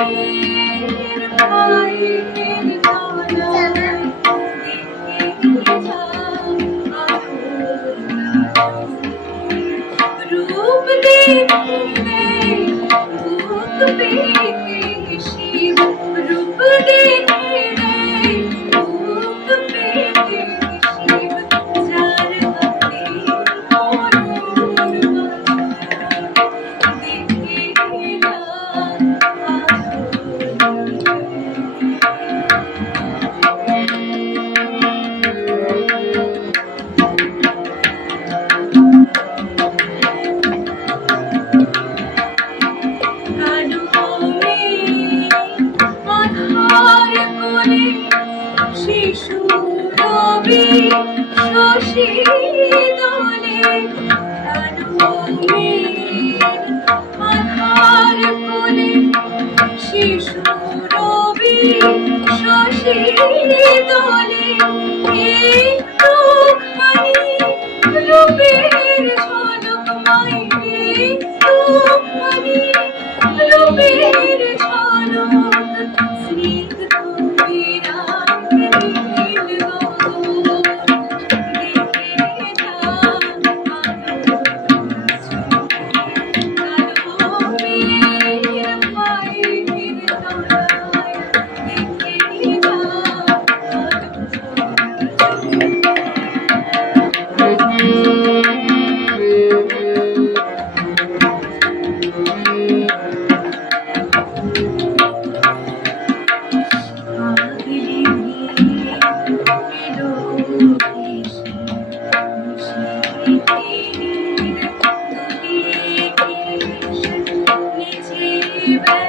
Thank you. she ain't it. Happy birthday.